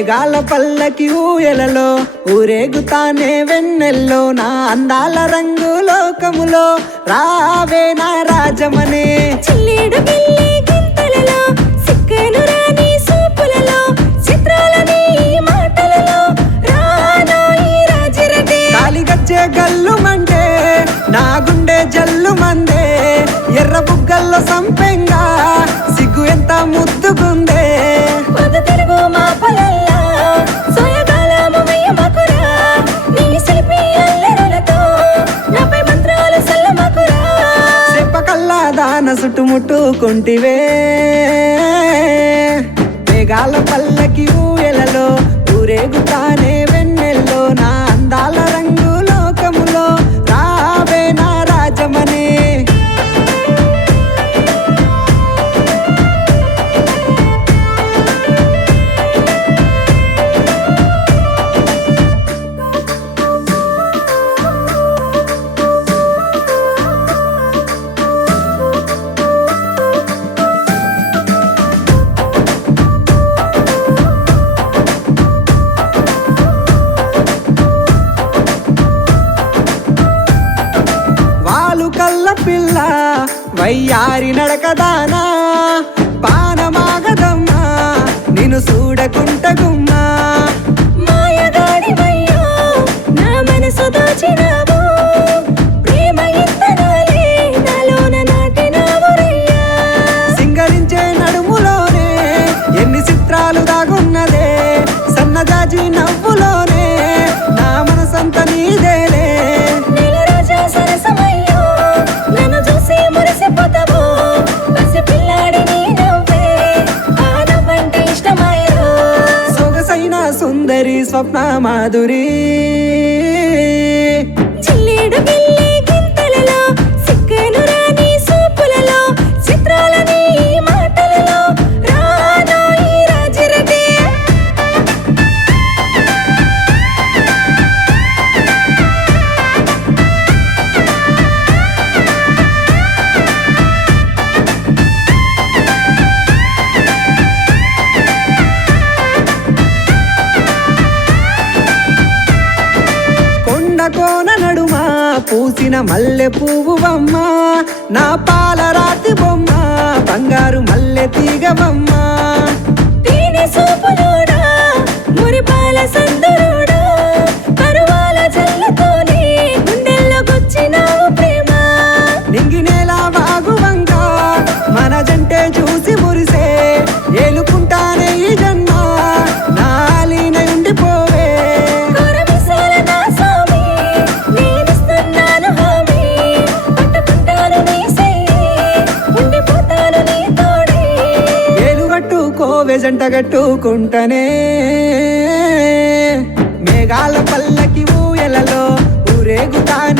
మేఘాల పల్లకి ఊయలలో ఊరేగుతానే వెన్నెల్లో నా అందాల రంగు లోకములో రావే నా రాజమనే చిల్లేడు గిల్లే గింతలలో సిక్కేను రాని సూపులలో చిత్రాలని మాటలలో రానా ఈ రాజిరటే కాలిగచ్చే గల్లు మంటే నా గుండె జల్లు మందే ఎర్ర బుగ్గల్లో సంపెంగా సిగ్గు ఎంత ముద్దుకుందే పొద్దు తెలుగు మా పొలల్లా సోయగాలము వెయ్యమకురా నీ శిల్పి అల్లరులతో నాపై మంత్రాలు సల్లమకురా చెప్పకల్లా దాన చుట్టుముట్టుకుంటివే మేఘాల పల్లకి ఊయలలో ఊరేగుతానే వెన్నెల్లో నా అందాల రంగు లోకములో రావే నా రాజమనే వాలు కల్ల పిల్ల వయ్యారి నడకదానా పానమాగదమ్మా నిన్ను చూడకుంట గుమ్మా మాయగాడివయ్యో నా మనసు దోచినావు ప్రేమ ఇత్తనాలే నాలోన నాటినావు రయ్యా సింగరించే నడుములోనే ఎన్ని చిత్రాలు దాగున్నదే సన్నజాజి నవ్వులోనే నా మనసంత నీదేలే నీల రాజా సరసమయ్యో నన్ను చూసి మురిసిపోతావు పసి పిల్లాడి నీ నవ్వే ఆ నవ్వంటే ఇష్టమయ్యో సొగసైన సుందరి స్వప్న మాధురి చిల్లేడు గిల్లే గింతలలో సిక్కేను రాని సూపులలో చిత్రాలని మాటలలో రానా ఈ రాజిరటే కొండ కోన నడుమా పూసిన మల్లె పువ్వు బొమ్మ నా పాల రాతి బొమ్మ బంగారు మల్లె తీగ బొమ్మ తేనె సూపులోడా మురిపాల సందురోడా పరువాల జల్లతోనే గుండెల్లో గుచ్చినావు ప్రేమ నింగి నేల వాగువంక మన జంటే చూసి మురిసే ఏలుకుంటానే ఈ జన్మ నాలినే ఉండిపోవే కోరమిసాల నా స్వామి నేనిస్తున్నాను హామీ పట్టుకుంటాను నీ చెయ్యి ఉండిపోతాను నీ తోడే ఏలు కట్టుకోవే జంట కట్టుకుంటనే మేఘాల పల్లకి ఊయలలో ఊరేగుతానే